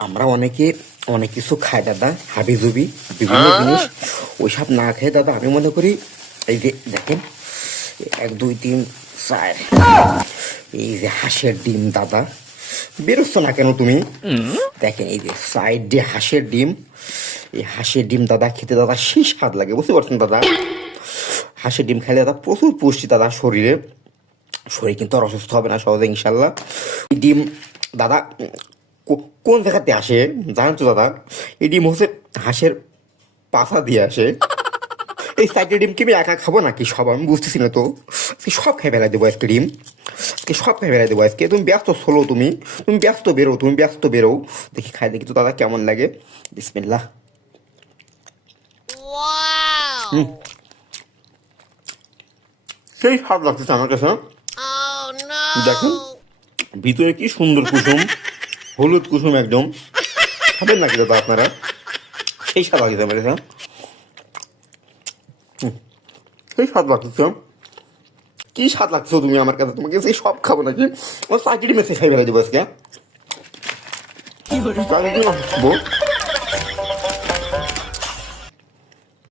আমরা অনেকে অনেক কিছু খাই দাদা। হাবি জুবি বিভিন্ন জিনিস। ওইসব না খেয়ে দাদা আমি মনে করি এই যে দেখেন এক দুই তিন চার। এই যে হাঁসের ডিম দাদা। বেরোচ্ছ না কেন তুমি? দেখেন এই যে সাইড দিয়ে হাঁসের ডিম। এই হাঁসের ডিম দাদা খেতে দাদা সেই স্বাদ লাগে বুঝতে পারছেন দাদা? হাঁসের ডিম খেলে দাদা প্রচুর পুষ্টি দাদা শরীরে। শরীর কিন্তু আর অসুস্থ হবে না সহজে ইনশাল্লাহ। ডিম দাদা কোন জায়গাতে আসে? জানেন তো দাদা এই ডিম হচ্ছে হাঁসের পাছা দিয়ে আসে। এই সাইডে ডিম কি আমি একা খাব নাকি সব? আমি বুঝতেছি না তো। আজকে সব খাই ফেলাই দেবো আজকে ডিম। আজকে সব খাই ফেলাই দেবো আজকে। তুমি ব্যস্ত হলো তুমি। তুমি ব্যস্ত বেরো তুমি ব্যস্ত বেরো। দেখি খাই দেখি তো দাদা কেমন লাগে। বিসমিল্লাহ। সেই স্বাদ লাগতেছে আমার কাছে। দেখুন ভিতরে কি সুন্দর কুসুম। হলুদ কুসুম একদম। খাবেন না দাদা আপনারা? সেই স্বাদ লাগছে আমার হ্যাঁ? সেই স্বাদ লাগছে কি স্বাদ লাগছে তুমি আমার কাছে? তোমাকে সেই সব খাব নাকি? আমার চাকরি মেসে খাই বেড়াই দেবো আজকে খাব